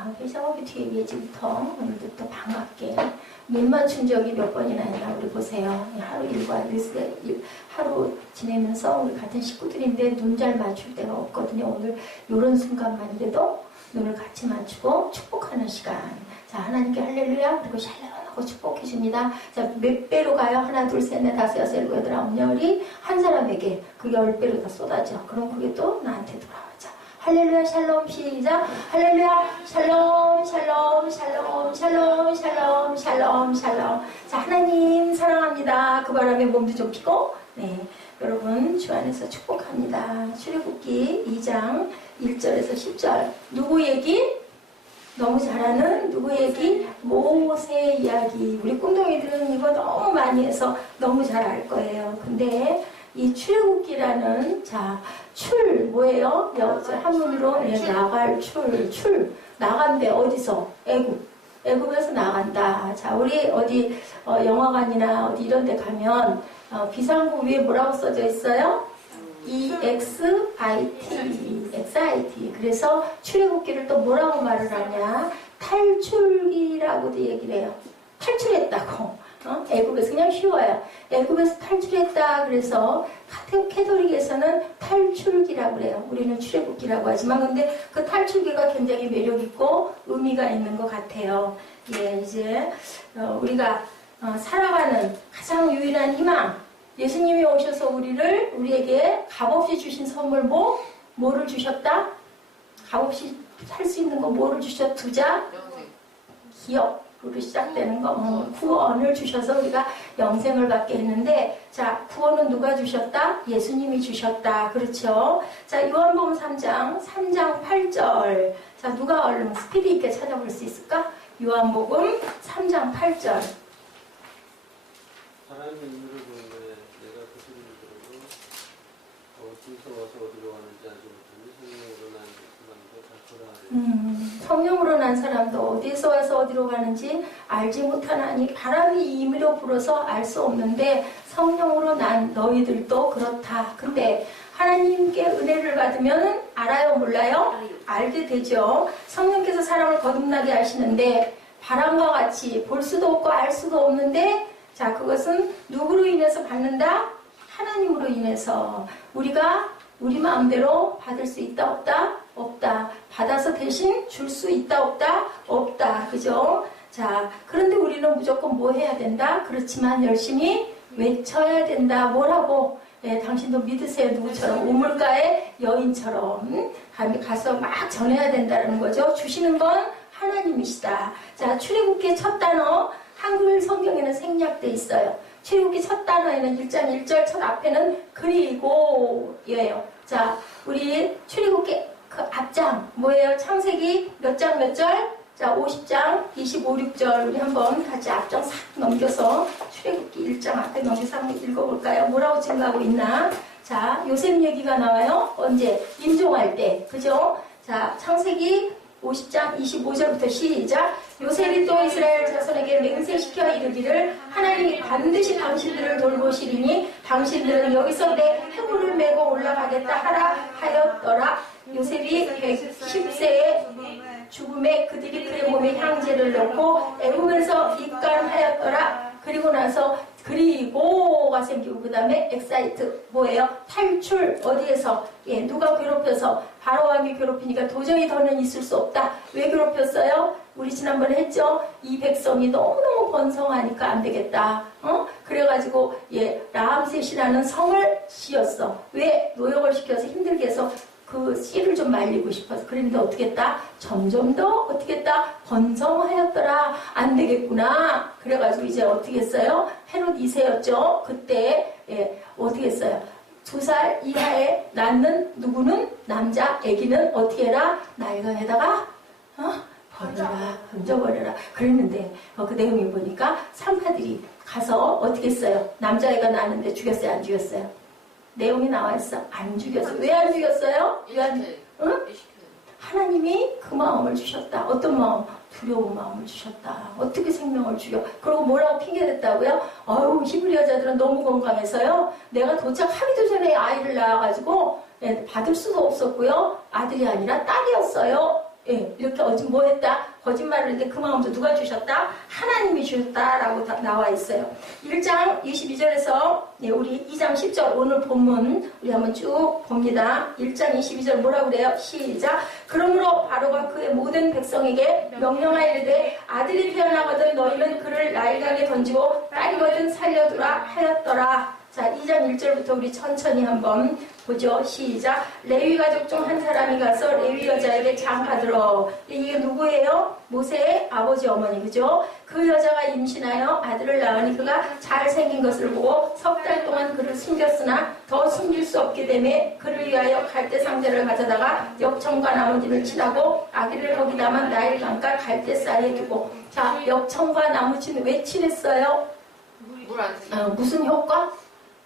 자, 우리 샤워기 뒤에 예지부터 오늘도 또 반갑게 눈 맞춘 적이 몇 번이나 있나 우리 보세요. 하루 하루 지내면서 우리 같은 식구들인데 눈 잘 맞출 때가 없거든요. 오늘 이런 순간만이라도 눈을 같이 맞추고 축복하는 시간. 자, 하나님께 할렐루야 그리고 샬롬 하고 축복해 줍니다. 자, 몇 배로 가요? 하나, 둘, 셋, 넷, 다섯, 여섯, 일곱, 여덟, 아홉, 열이 한 사람에게 그 10배로 다 쏟아져. 그럼 그게 또 나한테 돌아와. 자, 할렐루야 샬롬 시작. 할렐루야 샬롬 샬롬 샬롬 샬롬 샬롬 샬롬 샬롬. 자, 하나님 사랑합니다. 그 바람에 몸도 좀 피고 네, 여러분 주 안에서 축복합니다. 출애굽기 2장 1절에서 10절 누구 얘기? 너무 잘하는 누구 얘기? 모세 이야기. 우리 꿈동이들은 이거 너무 많이 해서 너무 잘 알 거예요. 근데 이 출애굽기라는 자, 출 뭐예요? 한문으로 나갈 출 나간대. 어디서? 애굽에서 나간다. 자, 우리 어디 영화관이나 어디 이런 데 가면 비상구 위에 뭐라고 써져 있어요? EXIT. 그래서 출애굽기를 또 뭐라고 말을 하냐? 탈출기라고도 얘기를 해요. 탈출했다고. 애굽에서 그냥 쉬워요. 애굽에서 탈출했다. 그래서 캐톨릭에서는 탈출기라고 그래요. 우리는 출애굽기라고 하지만 근데 그 탈출기가 굉장히 매력있고 의미가 있는 것 같아요. 예, 이제 우리가 살아가는 가장 유일한 희망. 예수님이 오셔서 우리에게 값없이 주신 선물 뭐를 주셨다? 값없이 살 수 있는 거 뭐를 주셨다? 두자? 기업으로 시작되는 거 구원을 주셔서 우리가 영생을 받게 했는데 자, 구원은 누가 주셨다? 예수님이 주셨다. 그렇죠? 자, 요한복음 3장 8절. 자, 누가 얼른 스피드 있게 찾아볼 수 있을까? 요한복음 3장 8절. 하나님의 인물을 보는데 내가 그 소리를 들어도 어디서 와서 어디로 가는지 알지 못하니 성령으로 난 사람도 어디서 와서 어디로 가는지 알지 못하나니 바람이 임의로 불어서 알 수 없는데 성령으로 난 너희들도 그렇다. 근데 하나님께 은혜를 받으면 알아요? 몰라요? 알게 되죠. 성령께서 사람을 거듭나게 하시는데 바람과 같이 볼 수도 없고 알 수도 없는데 자, 그것은 누구로 인해서 받는다? 하나님으로 인해서. 우리가 우리 마음대로 받을 수 있다 없다? 없다. 받아서 대신 줄 수 있다 없다? 없다. 그죠? 자, 그런데 우리는 무조건 뭐 해야 된다? 그렇지만 열심히 외쳐야 된다. 뭐라고? 예, 당신도 믿으세요. 누구처럼? 우물가의 여인처럼 가서 막 전해야 된다는 거죠. 주시는 건 하나님이시다. 자, 출애굽기의 첫 단어 한글 성경에는 생략돼 있어요. 출애굽기 첫 단어에는 1장 1절 첫 앞에는 그리고예요. 자, 우리 출애굽기 그 앞장 뭐예요? 창세기 몇 장 몇 절? 자, 50장 25, 6절 우리 한번 같이 앞장 싹 넘겨서 출애굽기 1장 앞에 넘겨서 한번 읽어볼까요? 뭐라고 증가하고 있나? 자, 요셉 얘기가 나와요. 언제? 임종할 때. 그죠? 자, 창세기 50장 25절부터 시작. 요셉이 또 이스라엘 자손에게 맹세시켜 이르기를 하나님이 반드시 당신들을 돌보시리니 당신들은 여기서 내 해물을 메고 올라가겠다 하라 하였더라. 요셉이 110세에 죽음에 그들이 그의 몸에 향제를 넣고 애굽에서 입간하였더라. 그리고 나서 그리고가 생기고 그 다음에 엑사이트 뭐예요? 탈출. 어디에서? 예, 누가 괴롭혀서 바로왕이 괴롭히니까 도저히 더는 있을 수 없다. 왜 괴롭혔어요? 우리 지난번에 했죠? 이 백성이 너무너무 번성하니까 안 되겠다. 그래가지고 예, 라암셋이라는 성을 지었어. 왜? 노역을 시켜서 힘들게 해서 그 씨를 좀 말리고 싶어서. 그런데 어떻게 했다? 점점 더 어떻게 했다? 번성하였더라. 안 되겠구나. 그래가지고 이제 어떻게 했어요? 헤롯 2세였죠. 그때 예, 어떻게 했어요? 2살 이하에 낳는 누구는 남자 아기는 어떻게 해라? 나일강에다가 버려라. 던져버려라. 그랬는데 그 내용을 보니까 산파들이 가서 어떻게 했어요? 남자애가 낳았는데 죽였어요? 안 죽였어요? 내용이 나와있어. 안 죽였어요. 왜 안 죽였어요? 응? 하나님이 그 마음을 주셨다. 어떤 마음? 두려운 마음을 주셨다. 어떻게 생명을 죽여? 그리고 뭐라고 핑계댔다고요? 아유, 히브리 여자들은 너무 건강해서요. 내가 도착하기도 전에 아이를 낳아가지고 받을 수도 없었고요. 아들이 아니라 딸이었어요. 예, 이렇게 뭐 했다? 거짓말을 했는데 그 마음도 누가 주셨다? 하나님이 주셨다라고 나와 있어요. 1장 22절에서 우리 2장 10절 오늘 본문 우리 한번 쭉 봅니다. 1장 22절 뭐라고 그래요? 시작. 그러므로 바로가 그의 모든 백성에게 명령하이르되 아들이 태어나거든 너희는 그를 나일강에 던지고 딸이거든 살려두라 하였더라. 자, 2장 1절부터 우리 천천히 한번 보죠. 시작. 레위 가족 중 한 사람이 가서 레위 여자에게 장가들어. 이게 누구예요? 모세의 아버지 어머니, 그죠? 그 여자가 임신하여 아들을 낳으니 그가 잘생긴 것을 보고 석 달 동안 그를 숨겼으나 더 숨길 수 없게 되매 그를 위하여 갈대 상자를 가져다가 역청과 나무들을 치라고 아기를 거기다만 나일강가 갈대 쌀에 두고. 자, 역청과 나무치는 왜 칠했어요? 무슨 효과?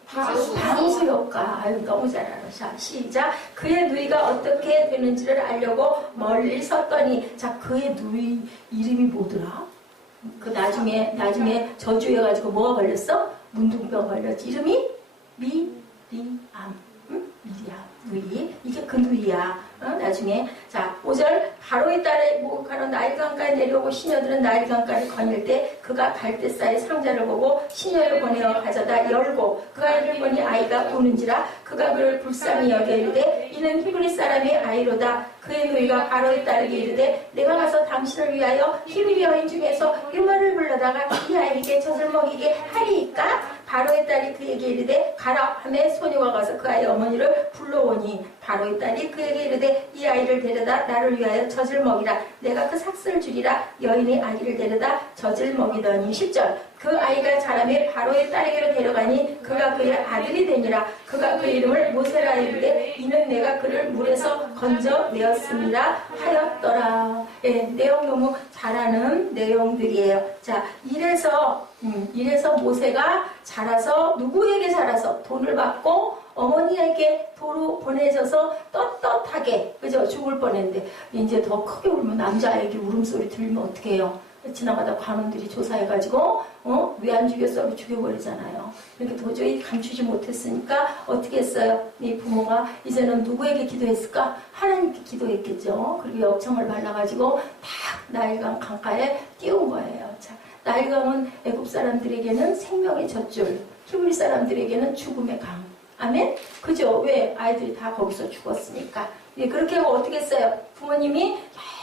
방수 효과. 아유, 너무 잘 알아. 자, 시작. 그의 누이가 어떻게 되는지를 알려고 멀리 섰더니, 자, 그의 누이 이름이 뭐더라? 그 나중에 저주해가지고 뭐가 걸렸어? 문둥병 걸렸지. 이름이 미리암. 미리암. 누이. 이게 그 누이야. 나중에. 자, 5절. 바로의 딸의 목욕하러 나일강가에 내려오고 시녀들은 나일강가를 거닐 때 그가 갈대사의 상자를 보고 시녀를 보내어 가져다 열고 그 아이를 보니 아이가 우는지라 그가 그를 불쌍히 여겨 이르되 이는 히브리 사람의 아이로다. 그의 누이가 바로의 딸에게 이르되 내가 가서 당신을 위하여 히브리 여인 중에서 유머를 불러다가 이 아이에게 젖을 먹이게 하리이까? 바로의 딸이 그에게 이르되 가라 하매 소녀가 가서 그 아이 어머니를 불러오니 바로의 딸이 그에게 이르되 이 아이를 데려다 나를 위하여 젖을 먹이라. 내가 그 삭슬 주리라. 여인이 아기를 데려다 젖을 먹이더니 10절. 그 아이가 자라매 바로의 딸에게로 데려가니 그가 그의 아들이 되니라. 그가 그 이름을 모세라 이르되 이는 내가 그를 물에서 건져내었습니다 하였더라. 예, 내용 너무 잘하는 내용들이에요. 자, 이래서 모세가 자라서 누구에게 자라서 돈을 받고 어머니에게 도로 보내져서 떳떳하게, 그죠? 죽을 뻔했는데 이제 더 크게 울면 남자에게 울음소리 들리면 어떻게 해요? 지나가다 관원들이 조사해가지고 왜 안 죽였어? 죽여버리잖아요. 이렇게 도저히 감추지 못했으니까 어떻게 했어요? 네 부모가 이제는 누구에게 기도했을까? 하나님께 기도했겠죠. 그리고 역청을 발라가지고 딱 나일강 강가에 띄운 거예요. 자, 나일강은 애굽 사람들에게는 생명의 젖줄, 히브리 사람들에게는 죽음의 강. 아멘? 그죠? 왜? 아이들이 다 거기서 죽었으니까. 예, 그렇게 하고 어떻게 했어요? 부모님이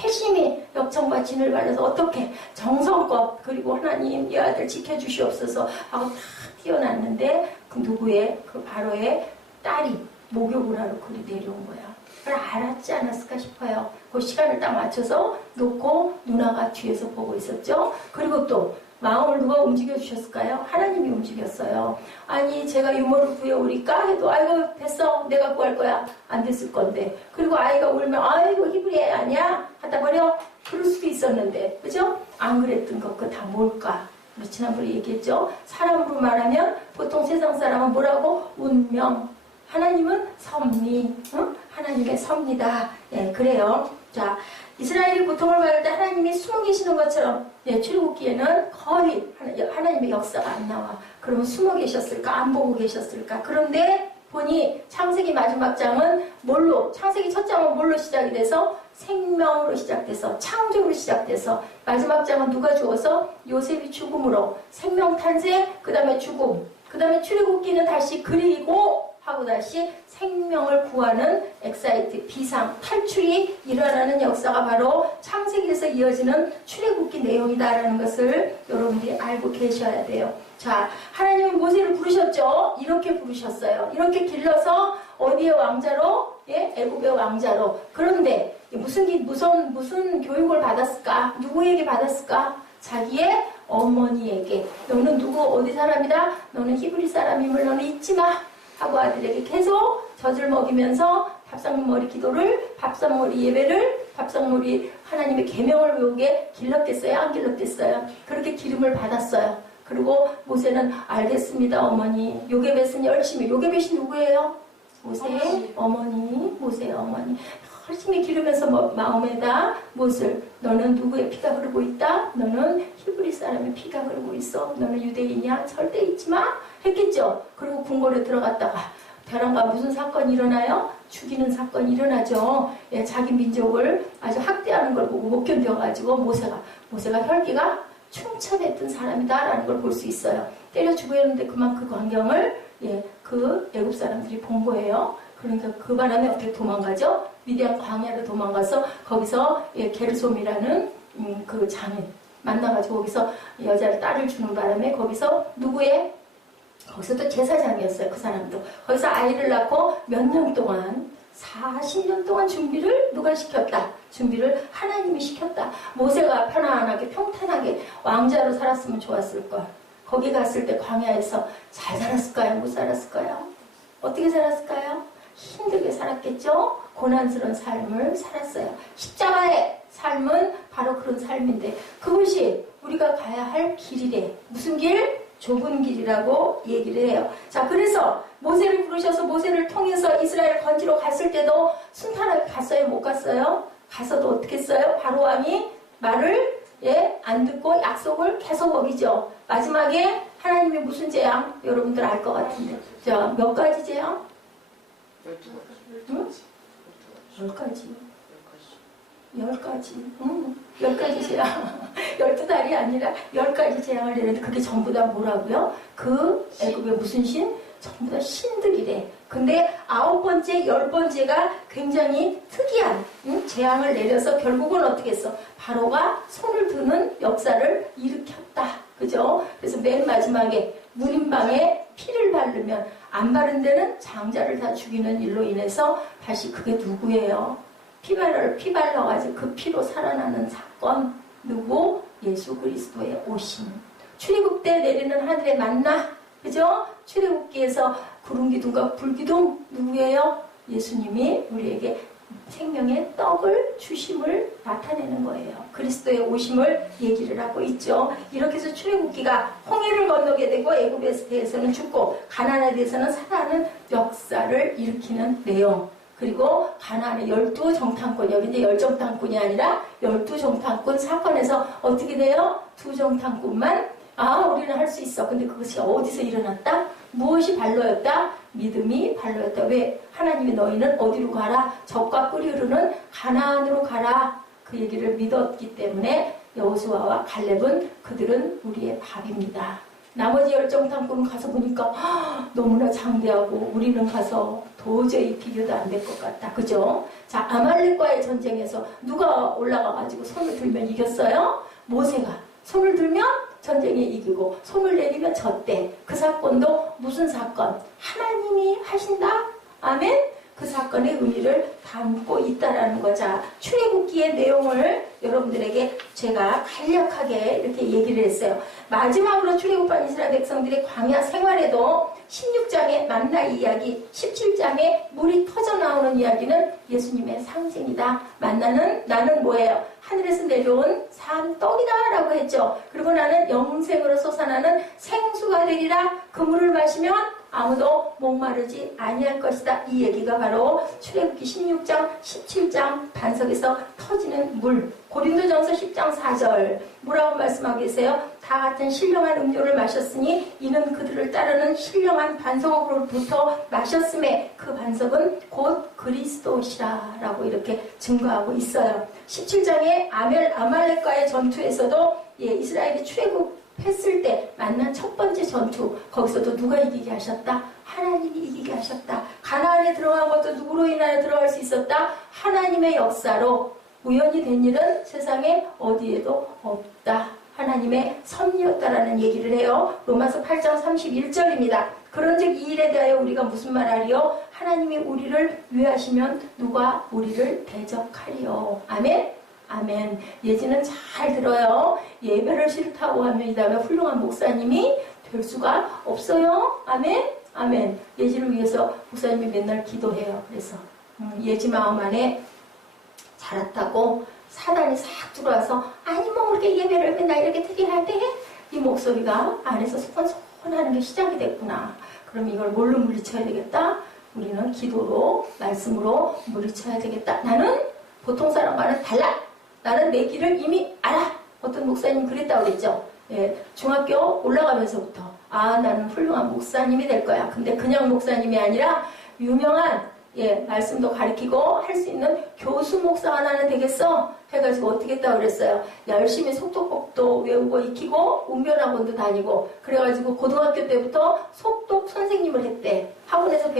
열심히 역청과 진을 발라서 어떻게 정성껏 그리고 하나님 이 아들 지켜주시옵소서 하고 다 뛰어났는데 그 누구의 그 바로의 딸이 목욕을 하러 그리 내려온 거야. 그걸 알았지 않았을까 싶어요. 그 시간을 딱 맞춰서 놓고 누나가 뒤에서 보고 있었죠. 그리고 또 마음을 누가 움직여 주셨을까요? 하나님이 움직였어요. 아니 제가 유모를 구해오리까 해도 아이고 됐어 내가 구할 거야 안 됐을 건데. 그리고 아이가 울면 아이고 히브리 애 아니야 하다 버려 그럴 수도 있었는데 그죠? 안 그랬던 것 그거 다 뭘까? 우리 지난번에 얘기했죠. 사람으로 말하면 보통 세상 사람은 뭐라고? 운명. 하나님은 섭리. 응? 하나님의 섭니다. 예, 그래요. 자, 이스라엘이 고통을 받을 때 하나님이 숨어 계시는 것처럼 출애굽기에는 거의 하나님의 역사가 안 나와. 그러면 숨어 계셨을까? 안 보고 계셨을까? 그런데 보니 창세기 마지막 장은 뭘로? 창세기 첫 장은 뭘로 시작이 돼서? 생명으로 시작돼서 창조로 시작돼서 마지막 장은 누가 죽어서? 요셉이 죽음으로 생명 탄생, 그 다음에 죽음, 그 다음에 출애굽기는 다시 그리고 하고 다시 생명을 구하는 엑사이트 비상 탈출이 일어나는 역사가 바로 창세기에서 이어지는 출애굽기 내용이다라는 것을 여러분들이 알고 계셔야 돼요. 자, 하나님은 모세를 부르셨죠. 이렇게 부르셨어요. 이렇게 길러서 어디의 왕자로? 예, 애굽의 왕자로. 그런데 무슨 교육을 받았을까? 누구에게 받았을까? 자기의 어머니에게. 너는 누구 어디 사람이다? 너는 히브리 사람임을 너는 잊지 마. 하고 아들에게 계속 젖을 먹이면서 밥상머리 기도를, 밥상머리 예배를, 밥상머리 하나님의 계명을 외우게 길렀겠어요? 안 길렀겠어요? 그렇게 기름을 받았어요. 그리고 모세는 알겠습니다 어머니. 요게벳은 열심히. 요게벳이 누구예요? 모세의 어머니. 모세의 어머니. 열심히 기르면서 마음에다 못을 너는 누구의 피가 흐르고 있다? 너는 히브리 사람의 피가 흐르고 있어. 너는 유대인이야? 절대 잊지 마. 했겠죠. 그리고 궁궐에 들어갔다가 벼랑과 무슨 사건이 일어나요? 죽이는 사건이 일어나죠. 예, 자기 민족을 아주 학대하는 걸 보고 못 견뎌가지고 모세가 혈기가 충천했던 사람이다라는 걸 볼 수 있어요. 때려 죽였는데 그만 그 광경을 그 애굽 사람들이 본 거예요. 그러니까 그 바람에 어떻게 도망가죠? 미디안 광야로 도망가서 거기서 게르솜이라는 그 장인 만나가지고 거기서 여자를 딸을 주는 바람에 거기서 거기서도 제사장이었어요. 그 사람도. 거기서 아이를 낳고 몇 년 동안 40년 동안 준비를 누가 시켰다? 준비를 하나님이 시켰다. 모세가 편안하게 평탄하게 왕자로 살았으면 좋았을걸. 거기 갔을 때 광야에서 잘 살았을까요? 못 살았을까요? 어떻게 살았을까요? 힘들게 살았겠죠? 고난스러운 삶을 살았어요. 십자가의 삶은 바로 그런 삶인데 그것이 우리가 가야 할 길이래. 무슨 길? 좁은 길이라고 얘기를 해요. 자, 그래서 모세를 부르셔서 모세를 통해서 이스라엘 건지러 갔을 때도 순탄하게 갔어요? 못 갔어요? 가서도 어떻게 했어요? 바로 왕이 말을 안 듣고 약속을 계속 어기죠. 마지막에 하나님이 무슨 재앙? 여러분들 알 것 같은데. 자, 몇 가지 재앙? 10가지. 10가지 재앙. 12달이 아니라 10가지 재앙을 내는데 그게 전부 다 뭐라고요? 그 애굽의 무슨 신? 전부 다 신들이래. 근데 9번째, 10번째가 굉장히 특이한 재앙을 내려서 결국은 어떻게 했어? 바로가 손을 드는 역사를 일으켰다. 그죠? 그래서 맨 마지막에 문인방에 피를 바르면 안 바른 데는 장자를 다 죽이는 일로 인해서 다시 그게 누구예요? 피 발라가지고 그 피로 살아나는 사건. 누구? 예수 그리스도의 오심. 출애굽 때 내리는 하늘의 만나. 그죠? 출애굽기에서 구름기둥과 불기둥. 누구예요? 예수님이 우리에게 생명의 떡을 주심을 나타내는 거예요. 그리스도의 오심을 얘기를 하고 있죠. 이렇게 해서 출애굽기가 홍해를 건너게 되고 애굽에 대해서는 죽고 가나안에 대해서는 살아나는 역사를 일으키는 내용. 그리고 가나안의 12정탐권, 여기 이제 10정탐권이 아니라 12정탐권 사건에서 어떻게 돼요? 2정탐권만 우리는 할 수 있어. 근데 그것이 어디서 일어났다? 무엇이 발로였다? 믿음이 발로였다. 왜? 하나님이 너희는 어디로 가라? 적과 뿔이 흐르는 가나안으로 가라. 그 얘기를 믿었기 때문에 여호수아와 갈렙은 그들은 우리의 밥입니다. 나머지 10정탐꾼은 가서 보니까 너무나 장대하고 우리는 가서 도저히 비교도 안 될 것 같다. 그죠? 자, 아말렉과의 전쟁에서 누가 올라가가지고 손을 들면 이겼어요? 모세가. 손을 들면 전쟁에 이기고 손을 내리면 졌대. 그 사건도 무슨 사건? 하나님이 하신다? 아멘? 그 사건의 의미를 담고 있다라는 거죠. 출애굽기의 내용을 여러분들에게 제가 간략하게 이렇게 얘기를 했어요. 마지막으로 출애굽한 이스라엘 백성들의 광야 생활에도 16장의 만나 이야기, 17장의 물이 터져나오는 이야기는 예수님의 상징이다. 만나는 나는 뭐예요? 하늘에서 내려온 산 떡이다 라고 했죠. 그리고 나는 영생으로 솟아나는 생수가 되리라. 그 물을 마시면 아무도 목마르지 아니할 것이다. 이 얘기가 바로 출애굽기 16장, 17장 반석에서 터지는 물. 고린도전서 10장 4절 뭐라고 말씀하고 계세요? 다 같은 신령한 음료를 마셨으니 이는 그들을 따르는 신령한 반석으로부터 마셨음에 그 반석은 곧 그리스도시라 라고 이렇게 증거하고 있어요. 17장의 아말렉과의 전투에서도 이스라엘이 출애굽했을 때 만난 첫 번째 전투, 거기서도 누가 이기게 하셨다? 하나님이 이기게 하셨다. 가나안에 들어간 것도 누구로 인하여 들어갈 수 있었다? 하나님의 역사로. 우연히 된 일은 세상에 어디에도 없다. 하나님의 섭리였다라는 얘기를 해요. 로마서 8장 31절입니다. 그런즉 이 일에 대하여 우리가 무슨 말하리요? 하나님이 우리를 위하시면 누가 우리를 대적하리요? 아멘? 아멘. 예지는 잘 들어요. 예배를 싫다고 하면 이 다음에 훌륭한 목사님이 될 수가 없어요. 아멘? 아멘. 예지를 위해서 목사님이 맨날 기도해요. 그래서 예지 마음 안에 자랐다고 사단이 싹 들어와서 아니 뭐 그렇게 예배를 맨날 이렇게 드려야 돼? 이 목소리가 안에서 소곤소곤하는 게 시작이 됐구나. 그럼 이걸 뭘로 물리쳐야 되겠다? 우리는 기도로 말씀으로 물리쳐야 되겠다. 나는 보통 사람과는 달라. 나는 내 길을 이미 알아. 어떤 목사님 그랬다고 그랬죠. 중학교 올라가면서부터 아, 나는 훌륭한 목사님이 될 거야. 근데 그냥 목사님이 아니라 유명한 말씀도 가르치고 할 수 있는 교수 목사가 나는 되겠어? 해가지고 어떻게 했다고 그랬어요? 열심히 속독법도 외우고 익히고 운변학원도 다니고 그래가지고 고등학교 때부터 속독 선생님을 했대. 학원에서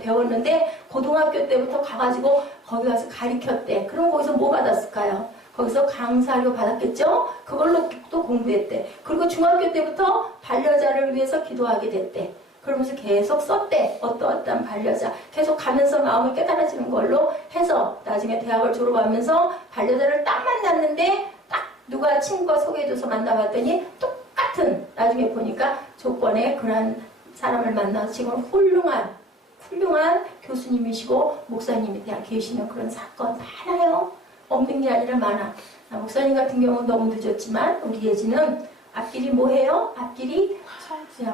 배웠는데 고등학교 때부터 가가지고 거기 가서 가르쳤대. 그럼 거기서 뭐 받았을까요? 거기서 강사료 받았겠죠? 그걸로 또 공부했대. 그리고 중학교 때부터 반려자를 위해서 기도하게 됐대. 그러면서 계속 썼대. 어떠한 반려자. 계속 가면서 마음을 깨달아지는 걸로 해서 나중에 대학을 졸업하면서 반려자를 딱 만났는데 딱 누가 친구가 소개해줘서 만나봤더니 똑같은 나중에 보니까 조건에 그런 사람을 만나서 지금 훌륭한 교수님이시고 목사님이 되어 계시는 그런 사건 많아요. 없는 게 아니라 많아. 목사님 같은 경우는 너무 늦었지만 우리 예지는 앞길이 뭐해요? 앞길이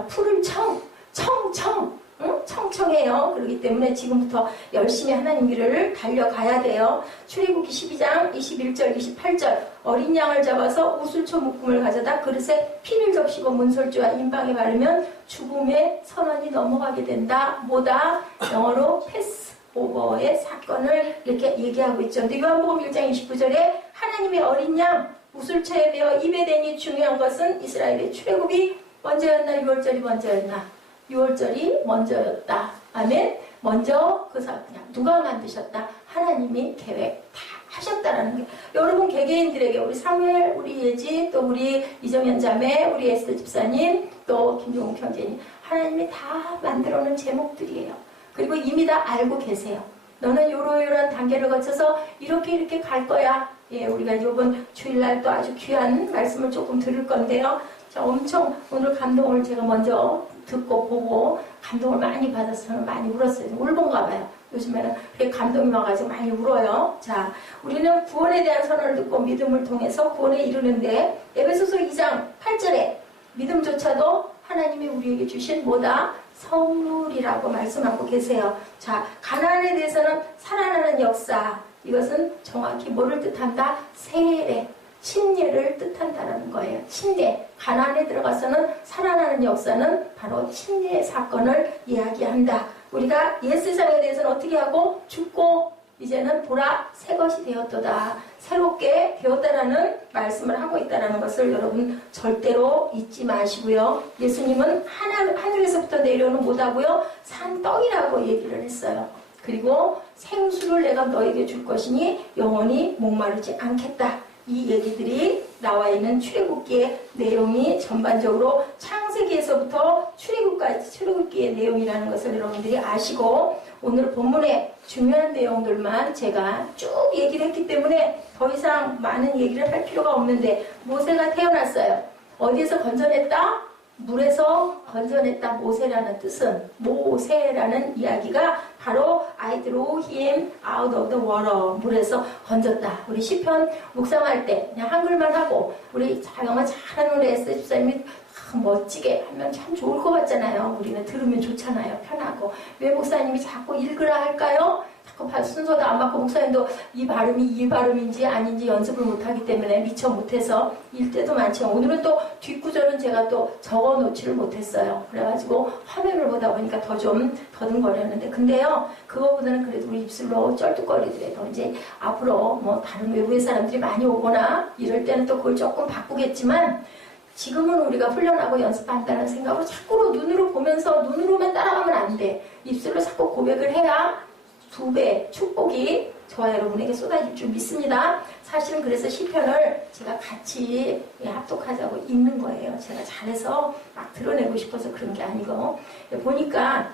풀을 청청해요. 그렇기 때문에 지금부터 열심히 하나님 길을 달려가야 돼요. 출애굽기 12장 21절 28절 어린 양을 잡아서 우슬초 묶음을 가져다 그릇에 피를 적시고 문설주와 인방에 바르면 죽음의 선언이 넘어가게 된다. 뭐다? 영어로 패스 오버의 사건을 이렇게 얘기하고 있죠. 근데 요한복음 1장 29절에 하나님의 어린 양 우슬초에 매어 입에 대니 중요한 것은 이스라엘의 출애굽이 먼저였나 6월절이 먼저였나? 6월절이 먼저였다. 아멘. 먼저 그 사건 누가 만드셨다? 하나님이 계획 다 하셨다라는 게 여러분 개개인들에게 우리 사무엘, 우리 예지, 또 우리 이정현 자매, 우리 에스더 집사님, 또 김종욱 형제님 하나님이 다 만들어놓은 제목들이에요. 그리고 이미 다 알고 계세요. 너는 요런 단계를 거쳐서 이렇게 갈 거야. 우리가 이번 주일날 또 아주 귀한 말씀을 조금 들을 건데요. 자, 엄청 오늘 감동을 제가 먼저 듣고 보고 감동을 많이 받아서 저는 많이 울었어요. 울본가 봐요. 요즘에는 그게 감동이 와가지고 많이 울어요. 자, 우리는 구원에 대한 선언을 듣고 믿음을 통해서 구원에 이르는데 에베소서 2장 8절에 믿음조차도 하나님이 우리에게 주신 뭐다? 선물이라고 말씀하고 계세요. 자, 가나안에 대해서는 살아나는 역사. 이것은 정확히 뭐를 뜻한다? 세례, 침례를 뜻한다는 거예요. 침례. 가나안에 들어가서는 살아나는 역사는 바로 침례의 사건을 이야기한다. 우리가 옛세상에 대해서는 어떻게 하고 죽고 이제는 보라 새 것이 되었도다. 새롭게 되었다라는 말씀을 하고 있다는 것을 여러분 절대로 잊지 마시고요. 예수님은 하늘에서부터 내려오는 뭐다고요? 산떡이라고 얘기를 했어요. 그리고 생수를 내가 너에게 줄 것이니 영원히 목마르지 않겠다. 이 얘기들이 나와 있는 출애굽기의 내용이 전반적으로 창세기에서부터 출애굽기의 내용이라는 것을 여러분들이 아시고 오늘 본문의 중요한 내용들만 제가 쭉 얘기를 했기 때문에 더 이상 많은 얘기를 할 필요가 없는데 모세가 태어났어요. 어디에서 건져냈다? 물에서 건져냈다. 모세라는 뜻은 모세라는 이야기가 바로 I drew him out of the water. 물에서 건졌다. 우리 시편 묵상할 때 그냥 한글만 하고 우리 영어 잘하는 우리 에스더 집사님이 멋지게 하면 참 좋을 것 같잖아요. 우리는 들으면 좋잖아요. 편하고. 왜 목사님이 자꾸 읽으라 할까요? 자꾸 순서도 안 맞고 목사님도 이 발음이 이 발음인지 아닌지 연습을 못하기 때문에 미처 못해서 읽 때도 많죠. 오늘은 또 뒷구절은 제가 또 적어놓지를 못했어요. 그래가지고 화면을 보다 보니까 더 좀 더듬거렸는데 근데요 그거보다는 그래도 우리 입술로 쩔뚝거리더라도 이제 앞으로 뭐 다른 외국의 사람들이 많이 오거나 이럴 때는 또 그걸 조금 바꾸겠지만 지금은 우리가 훈련하고 연습한다는 생각으로 자꾸 눈으로 보면서 눈으로만 따라가면 안 돼. 입술로 자꾸 고백을 해야 2배 축복이 저와 여러분에게 쏟아질 줄 믿습니다. 사실은 그래서 시편을 제가 같이 합독하자고 읽는 거예요. 제가 잘해서 막 드러내고 싶어서 그런 게 아니고 보니까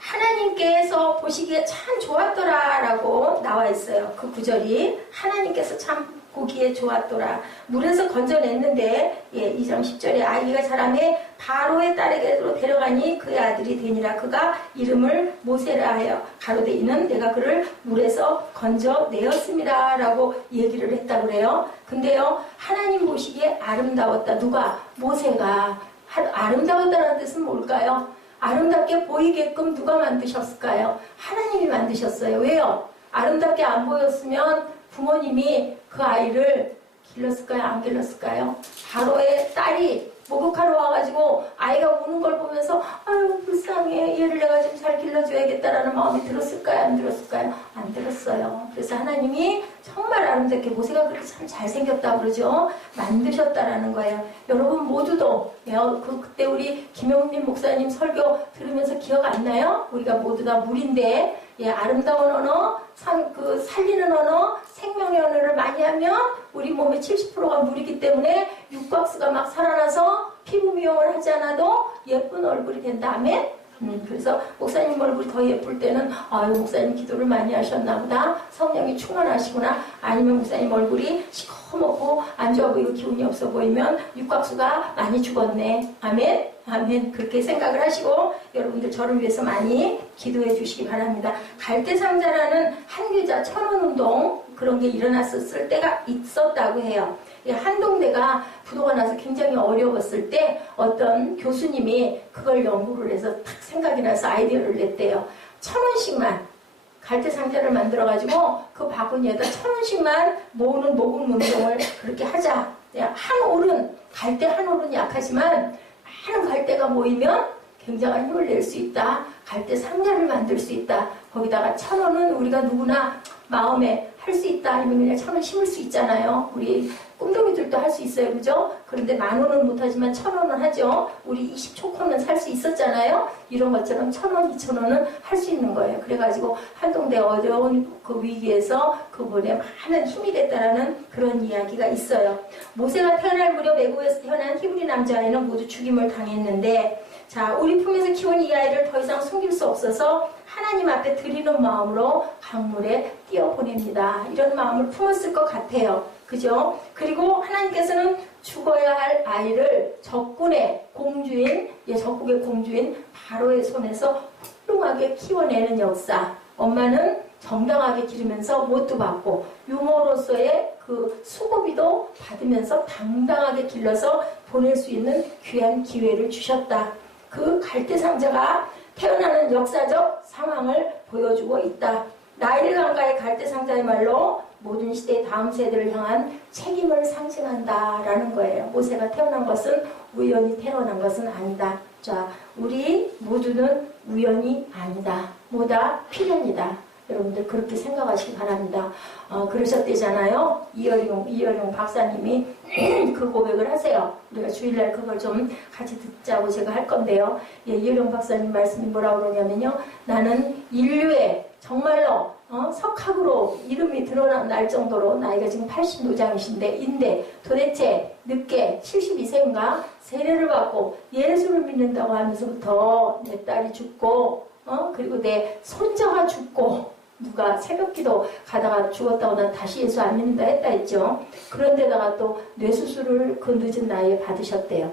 하나님께서 보시기에 참 좋았더라라고 나와 있어요. 그 구절이 하나님께서 참 보기에 좋았더라. 물에서 건져냈는데 2장 10절에 아이가 자라매 바로의 딸에게로 데려가니 그의 아들이 되니라. 그가 이름을 모세라 하여 가로되 이는 내가 그를 물에서 건져내었습니다 라고 얘기를 했다고 그래요. 근데요 하나님 보시기에 아름다웠다. 누가? 모세가. 아름다웠다는 뜻은 뭘까요? 아름답게 보이게끔 누가 만드셨을까요? 하나님이 만드셨어요. 왜요? 아름답게 안 보였으면 부모님이 그 아이를 길렀을까요? 안 길렀을까요? 바로의 딸이 목욕하러 와가지고 아이가 우는 걸 보면서 아유 불쌍해, 얘를 내가 좀 잘 길러줘야겠다라는 마음이 들었을까요? 안 들었을까요? 안 들었어요. 그래서 하나님이 정말 아름답게, 모세가 그렇게 참 잘생겼다 그러죠. 만드셨다라는 거예요. 여러분 모두도 그때 우리 김영민 목사님 설교 들으면서 기억 안 나요? 우리가 모두 다 물인데 아름다운 언어, 살리는 언어, 생명의 언어를 많이 하면 우리 몸의 70%가 물이기 때문에 육박수가 막 살아나서 피부 미용을 하지 않아도 예쁜 얼굴이 된다. 아멘? 그래서 목사님 얼굴이 더 예쁠 때는 아유 목사님 기도를 많이 하셨나 보다, 성령이 충만하시구나, 아니면 목사님 얼굴이 시커멓고 안 좋아 보이고 기운이 없어 보이면 육각수가 많이 죽었네. 아멘? 아멘. 그렇게 생각을 하시고 여러분들 저를 위해서 많이 기도해 주시기 바랍니다. 갈대상자라는 한교자 천원운동 그런 게 일어났었을 때가 있었다고 해요. 한동대가 부도가 나서 굉장히 어려웠을 때 어떤 교수님이 그걸 연구를 해서 딱 생각이 나서 아이디어를 냈대요. 1,000원씩만 갈대상자를 만들어가지고 그 바구니에다 1,000원씩만 모으는 모금 운동을 그렇게 하자. 한 올은, 갈대 한 올은 약하지만 많은 갈대가 모이면 굉장한 힘을 낼 수 있다. 갈대 상자를 만들 수 있다. 거기다가 1,000원은 우리가 누구나 마음에 할 수 있다. 아니면 그냥 1,000원 심을 수 있잖아요. 우리 꿈덩이들도 할 수 있어요. 그죠? 그런데 10,000원은 못하지만 1,000원은 하죠. 우리 20초코는 살 수 있었잖아요. 이런 것처럼 1,000원, 2,000원은 할 수 있는 거예요. 그래가지고 한동대 어려운 그 위기에서 그분의 많은 힘이 됐다라는 그런 이야기가 있어요. 모세가 태어날 무렵 애굽에서 태어난 히브리 남자아이는 모두 죽임을 당했는데, 자, 우리 품에서 키운 이 아이를 더 이상 숨길 수 없어서 하나님 앞에 드리는 마음으로 강물에 띄어보냅니다. 이런 마음을 품었을 것 같아요. 그죠? 그리고 하나님께서는 죽어야 할 아이를 적군의 공주인, 적국의 공주인 바로의 손에서 훌륭하게 키워내는 역사. 엄마는 정당하게 기르면서 뭣도 받고 유모로서의 그 수고비도 받으면서 당당하게 길러서 보낼 수 있는 귀한 기회를 주셨다. 그 갈대상자가 태어나는 역사적 상황을 보여주고 있다. 나일 강가의 갈대상자의 말로 모든 시대의 다음 세대를 향한 책임을 상징한다라는 거예요. 모세가 태어난 것은 우연히 태어난 것은 아니다. 자, 우리 모두는 우연이 아니다. 뭐다? 필연이다. 여러분들 그렇게 생각하시기 바랍니다. 그러셨대잖아요. 이어룡 박사님이 그 고백을 하세요. 우리가 주일날 그걸 좀 같이 듣자고 제가 할 건데요. 이어룡 박사님 말씀이 뭐라고 그러냐면요. 나는 인류의 정말로 석학으로 이름이 드러날 정도로 나이가 지금 80노장이신데 도대체 늦게 72세인가 세례를 받고 예수를 믿는다고 하면서부터 내 딸이 죽고 그리고 내 손자가 죽고, 누가 새벽기도 가다가 죽었다고 난 다시 예수 안 믿는다 했다 했죠. 그런데다가 또 뇌수술을 그 늦은 나이에 받으셨대요.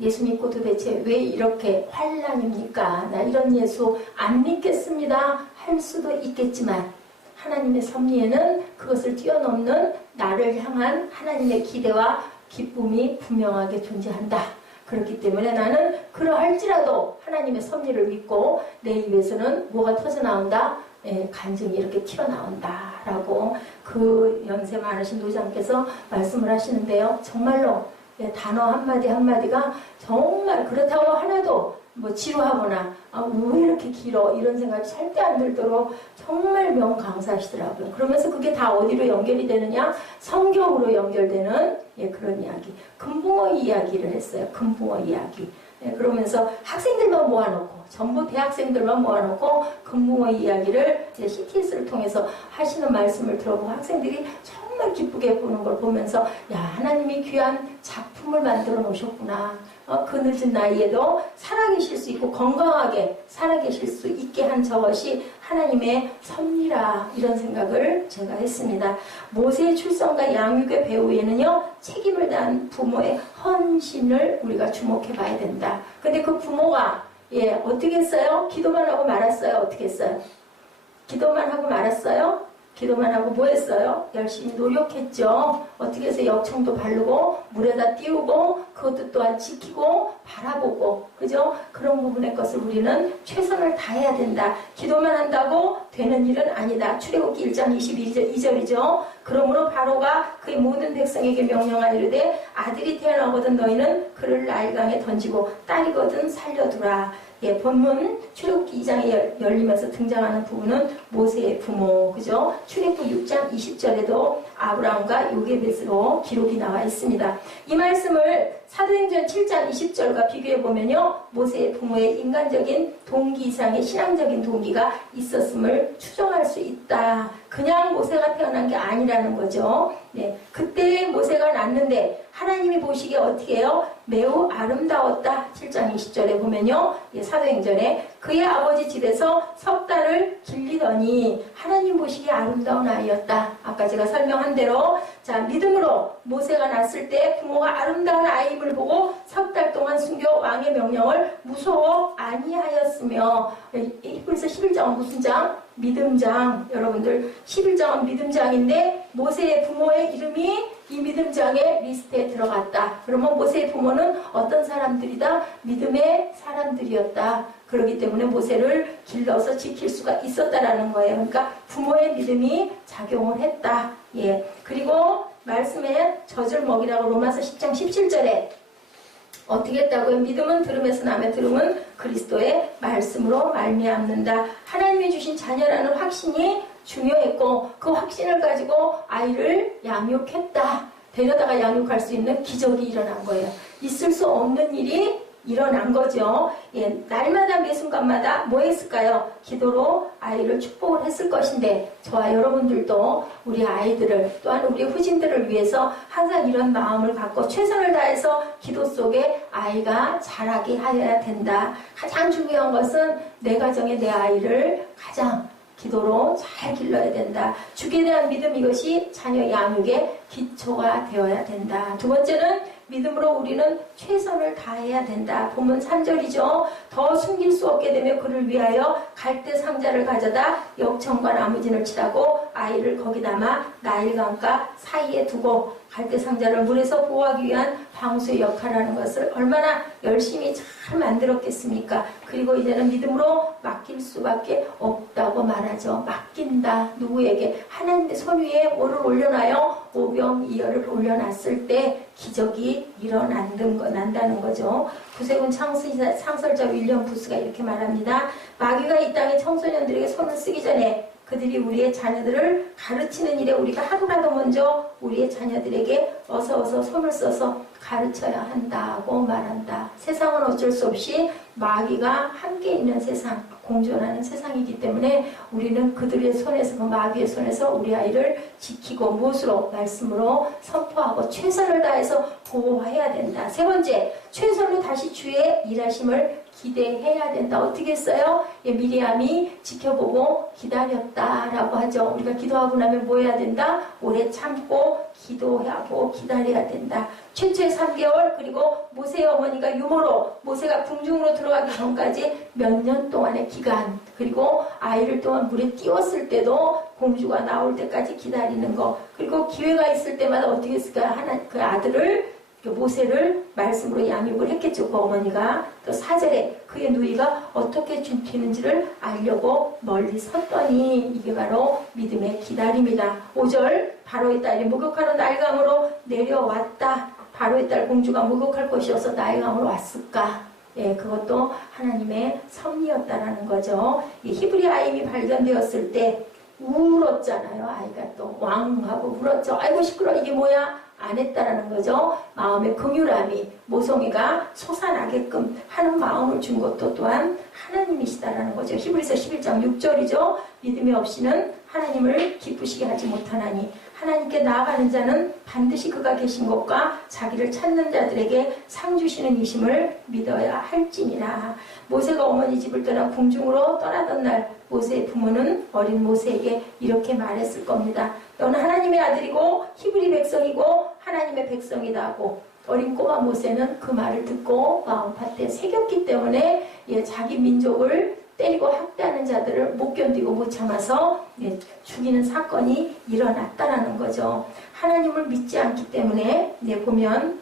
예수 믿고 도대체 왜 이렇게 환난입니까? 나 이런 예수 안 믿겠습니다 할 수도 있겠지만 하나님의 섭리에는 그것을 뛰어넘는 나를 향한 하나님의 기대와 기쁨이 분명하게 존재한다. 그렇기 때문에 나는 그러할지라도 하나님의 섭리를 믿고 내 입에서는 뭐가 터져나온다? 간증이 이렇게 튀어나온다 라고 그 연세 많으신 노장께서 말씀을 하시는데요. 정말로 단어 한마디 한마디가 정말 그렇다고 하나도 지루하거나 왜 이렇게 길어 이런 생각이 절대 안 들도록 정말 명강사하시더라고요. 그러면서 그게 다 어디로 연결이 되느냐? 성경으로 연결되는 그런 이야기. 금붕어 이야기를 했어요. 금붕어 이야기. 그러면서 학생들만 모아놓고 전부 대학생들만 모아놓고 금붕어 이야기를 CTS를 통해서 하시는 말씀을 들어보고 학생들이 정말 기쁘게 보는 걸 보면서 야, 하나님이 귀한 작품을 만들어 놓으셨구나. 그 늦은 나이에도 살아계실 수 있고 건강하게 살아계실 수 있게 한 저것이 하나님의 섭리라, 이런 생각을 제가 했습니다. 모세의 출산과 양육의 배후에는요, 책임을 다한 부모의 헌신을 우리가 주목해 봐야 된다. 근데 그 부모가 어떻게 했어요? 기도만 하고 말았어요? 어떻게 했어요? 기도만 하고 말았어요? 기도만 하고 뭐 했어요? 열심히 노력했죠. 어떻게 해서 역청도 바르고 물에다 띄우고 그것도 또한 지키고 바라보고, 그죠? 그런 부분의 것을 우리는 최선을 다해야 된다. 기도만 한다고 되는 일은 아니다. 출애굽기 1장 22절이죠. 그러므로 바로가 그의 모든 백성에게 명령하이르되 아들이 태어나거든 너희는 그를 나일강에 던지고 딸이거든 살려두라. 예, 본문 출애굽기 2장에 열리면서 등장하는 부분은 모세의 부모, 그죠? 출애굽기 6장 20절에도 아브라함과 요게벳으로 기록이 나와 있습니다. 이 말씀을 사도행전 7장 20절과 비교해 보면요, 모세의 부모의 인간적인 동기 이상의 신앙적인 동기가 있었음을 추정할 수 있다. 그냥 모세가 태어난 게 아니라는 거죠. 네, 그때 모세가 낳는데 하나님이 보시기에 어떻게 해요? 매우 아름다웠다. 7장 20절에 보면요, 예, 사도행전에 그의 아버지 집에서 석 달을 길리더니 하나님 보시기에 아름다운 아이였다. 아까 제가 설명한 대로 자, 믿음으로 모세가 낳았을 때 부모가 아름다운 아이임을 보고 석 달 동안 순교 왕의 명령을 무서워 아니하였으며. 히브리서 11장은 무슨 장? 믿음장. 여러분들 11장은 믿음장인데 모세의 부모의 이름이 이 믿음장의 리스트에 들어갔다. 그러면 모세의 부모는 어떤 사람들이다? 믿음의 사람들이었다. 그렇기 때문에 모세를 길러서 지킬 수가 있었다라는 거예요. 그러니까 부모의 믿음이 작용을 했다. 예. 그리고 말씀에 젖을 먹이라고 로마서 10장 17절에 어떻게 했다고요? 믿음은 들음에서 나며 들음은 그리스도의 말씀으로 말미암는다. 하나님이 주신 자녀라는 확신이 중요했고 그 확신을 가지고 아이를 양육했다. 데려다가 양육할 수 있는 기적이 일어난 거예요. 있을 수 없는 일이 일어난 거죠. 예, 날마다 매 순간마다 뭐 했을까요? 기도로 아이를 축복을 했을 것인데 저와 여러분들도 우리 아이들을 또한 우리 후진들을 위해서 항상 이런 마음을 갖고 최선을 다해서 기도 속에 아이가 자라게 해야 된다. 가장 중요한 것은 내 가정에 내 아이를 가장 기도로 잘 길러야 된다. 주께 대한 믿음, 이것이 자녀 양육의 기초가 되어야 된다. 두 번째는 믿음으로 우리는 최선을 다해야 된다. 본문 3절이죠. 더 숨길 수 없게 되며 그를 위하여 갈대 상자를 가져다 역청과 나무진을 칠하고 아이를 거기 담아 나일강가 사이에 두고 갈대 상자를 물에서 보호하기 위한 방수의 역할을 것을 얼마나 열심히 잘 만들었겠습니까? 그리고 이제는 믿음으로 맡길 수밖에 없다고 말하죠. 맡긴다. 누구에게? 하나님의 손 위에 뭐를 올려놔요? 오병이어를 올려놨을 때 기적이 난다는 거죠. 구세군 창설자 윌리엄 부스가 이렇게 말합니다. 마귀가 이 땅의 청소년들에게 손을 쓰기 전에 그들이 우리의 자녀들을 가르치는 일에 우리가 하루라도 먼저 우리의 자녀들에게 어서 손을 써서 가르쳐야 한다고 말한다. 세상은 어쩔 수 없이 마귀가 함께 있는 세상, 공존하는 세상이기 때문에 우리는 그들의 손에서, 그 마귀의 손에서 우리 아이를 지키고 무엇으로? 말씀으로 선포하고 최선을 다해서 보호해야 된다. 세 번째, 최선으로 다시 주의 일하심을 기대해야 된다. 어떻게 했어요? 예, 미리암이 지켜보고 기다렸다라고 하죠. 우리가 기도하고 나면 뭐 해야 된다? 오래 참고 기도하고 기다려야 된다. 최초의 3개월, 그리고 모세의 어머니가 유모로 모세가 궁중으로 들어가기 전까지 몇 년 동안의 기간, 그리고 아이를 또한 물에 띄웠을 때도 공주가 나올 때까지 기다리는 거, 그리고 기회가 있을 때마다 어떻게 했을까? 그 아들을, 모세를 말씀으로 양육을 했겠죠. 그 어머니가. 또 4절에 그의 누이가 어떻게 춤추는지를 알려고 멀리 섰더니, 이게 바로 믿음의 기다림이다. 5절, 바로의 딸이 목욕하러 나일강으로 내려왔다. 바로의 딸 공주가 목욕할 곳이어서 나일강으로 왔을까? 예, 그것도 하나님의 섭리였다라는 거죠. 이 히브리 아임이 발견되었을 때 울었잖아요. 아이가 또 왕하고 울었죠. 아이고 시끄러, 이게 뭐야? 안 했다라는 거죠. 마음의 긍휼함이 모성애가 솟아나게끔 하는 마음을 준 것도 또한 하나님이시다라는 거죠. 히브리서 11장 6절이죠. 믿음이 없이는 하나님을 기쁘시게 하지 못하나니 하나님께 나아가는 자는 반드시 그가 계신 것과 자기를 찾는 자들에게 상 주시는 이심을 믿어야 할지니라. 모세가 어머니 집을 떠나 궁중으로 떠나던 날 모세의 부모는 어린 모세에게 이렇게 말했을 겁니다. 너는 하나님의 아들이고 히브리 백성이고 하나님의 백성이다 하고, 어린 꼬마 모세는 그 말을 듣고 마음밭에 새겼기 때문에 자기 민족을 때리고 학대하는 자들을 못 견디고 못 참아서 죽이는 사건이 일어났다라는 거죠. 하나님을 믿지 않기 때문에 보면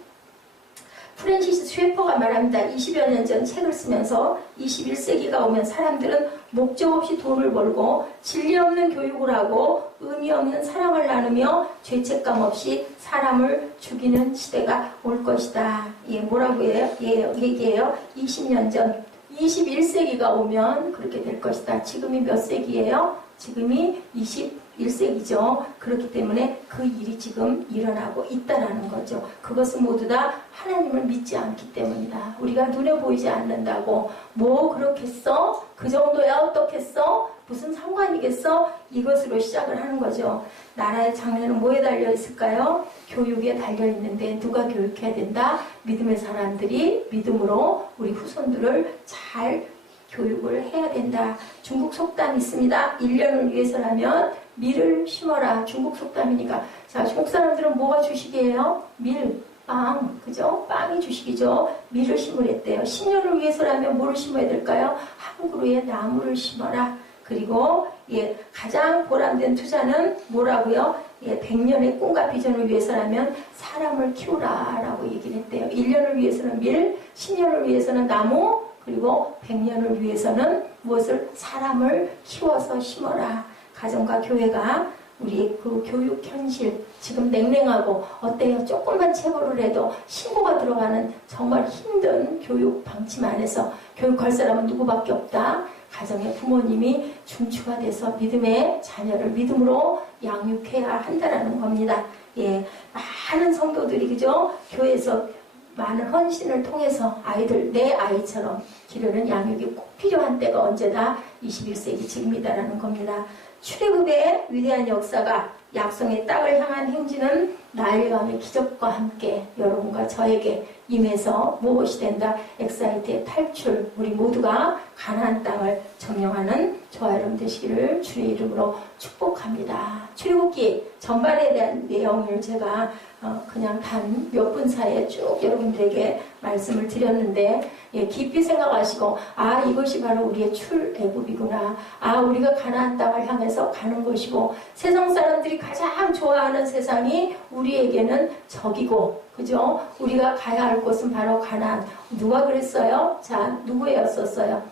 프랜시스 쉐퍼가 말합니다. 20여 년 전 책을 쓰면서 21세기가 오면 사람들은 목적 없이 돈을 벌고 진리 없는 교육을 하고 의미 없는 사랑을 나누며 죄책감 없이 사람을 죽이는 시대가 올 것이다. 예, 뭐라고 해요? 예, 얘기해요. 20년 전 21세기가 오면 그렇게 될 것이다. 지금이 몇 세기예요? 지금이 21세기죠. 그렇기 때문에 그 일이 지금 일어나고 있다라는 거죠. 그것은 모두 다 하나님을 믿지 않기 때문이다. 우리가 눈에 보이지 않는다고 뭐 그렇겠어? 그 정도야 어떻겠어? 무슨 상관이겠어? 이것으로 시작을 하는 거죠. 나라의 장래는 뭐에 달려 있을까요? 교육에 달려 있는데 누가 교육해야 된다? 믿음의 사람들이 믿음으로 우리 후손들을 잘 교육을 해야 된다. 중국 속담이 있습니다. 1년을 위해서라면 밀을 심어라. 중국 속담이니까. 자, 중국 사람들은 뭐가 주식이에요? 밀, 빵, 그죠? 빵이 주식이죠. 밀을 심으랬대요. 10년을 위해서라면 뭐를 심어야 될까요? 한 그루의 나무를 심어라. 그리고 예, 가장 보람된 투자는 뭐라고요? 예, 100년의 꿈과 비전을 위해서라면 사람을 키우라라고 얘기를 했대요. 1년을 위해서는 밀, 10년을 위해서는 나무, 그리고 100년을 위해서는 무엇을? 사람을 키워서 심어라. 가정과 교회가 우리 그 교육 현실 지금 냉랭하고 어때요? 조금만 체벌을 해도 신고가 들어가는 정말 힘든 교육 방침 안에서 교육할 사람은 누구밖에 없다. 가정의 부모님이 중추가 돼서 믿음의 자녀를 믿음으로 양육해야 한다라는 겁니다. 예, 많은 성도들이 그죠? 교회에서 많은 헌신을 통해서 아이들, 내 아이처럼 기르는 양육이 꼭 필요한 때가 언제다? 21세기 지금이다라는 겁니다. 출애굽의 위대한 역사가 약속의 땅을 향한 행진은 나일강의 기적과 함께 여러분과 저에게 임해서 무엇이 된다? 엑사이트의 탈출, 우리 모두가 가나안 땅을 점령하는 저와 여러분 되시기를 주의 이름으로 축복합니다. 출애굽기 전반에 대한 내용을 제가 그냥 단 몇 분 사이에 쭉 여러분들에게 말씀을 드렸는데 예, 깊이 생각하시고 이것이 바로 우리의 출애굽이구나. 우리가 가나안 땅을 향해서 가는 것이고 세상 사람들이 가장 좋아하는 세상이 우리에게는 적이고 그죠? 우리가 가야 할 곳은 바로 가나안. 누가 그랬어요? 자, 누구였었어요?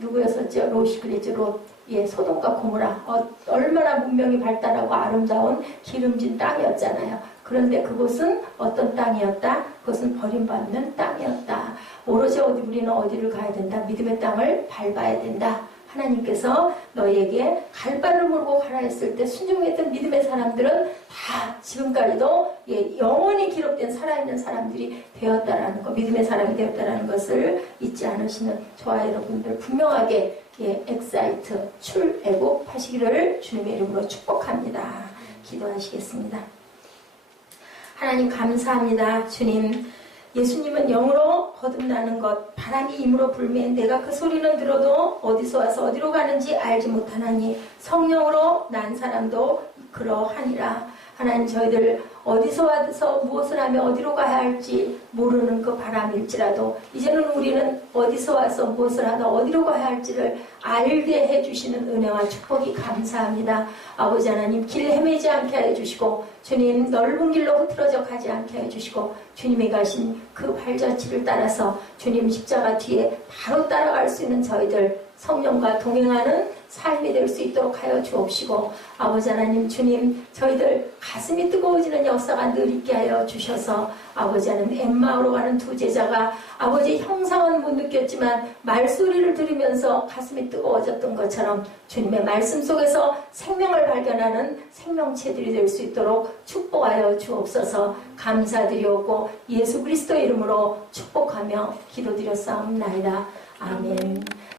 누구였었죠? 롯이 그랬죠. 롯. 예, 소돔과 고모라. 얼마나 문명이 발달하고 아름다운 기름진 땅이었잖아요. 그런데 그곳은 어떤 땅이었다? 그것은 버림받는 땅이었다. 오로지 우리는 어디를 가야 된다? 믿음의 땅을 밟아야 된다. 하나님께서 너희에게 갈 바를 모르고 가라 했을 때 순종했던 믿음의 사람들은 다 지금까지도 영원히 기록된 살아있는 사람들이 되었다라는 것, 믿음의 사람이 되었다라는 것을 잊지 않으시는 저와 여러분들 분명하게 엑사이트 출애굽 하시기를 주님의 이름으로 축복합니다. 기도하시겠습니다. 하나님 감사합니다. 주님, 예수님은 영으로 거듭나는 것, 바람이 임으로 불면 내가 그 소리는 들어도 어디서 와서 어디로 가는지 알지 못하나니 성령으로 난 사람도 그러하니라. 하나님, 저희들 어디서 와서 무엇을 하며 어디로 가야 할지 모르는 그 바람일지라도 이제는 우리는 어디서 와서 무엇을 하다 어디로 가야 할지를 알게 해주시는 은혜와 축복이 감사합니다. 아버지 하나님, 길 헤매지 않게 해주시고 주님 넓은 길로 흐트러져 가지 않게 해주시고 주님이 가신 그 발자취를 따라서 주님 십자가 뒤에 바로 따라갈 수 있는 저희들 성령과 동행하는 삶이 될 수 있도록 하여 주옵시고 아버지 하나님, 주님 저희들 가슴이 뜨거워지는 역사가 늘 있게 하여 주셔서 아버지 하나님, 엠마오로 가는 두 제자가 아버지 형상은 못 느꼈지만 말소리를 들으면서 가슴이 뜨거워졌던 것처럼 주님의 말씀 속에서 생명을 발견하는 생명체들이 될 수 있도록 축복하여 주옵소서. 감사드리옵고 예수 그리스도 이름으로 축복하며 기도드렸사옵나이다. 아멘.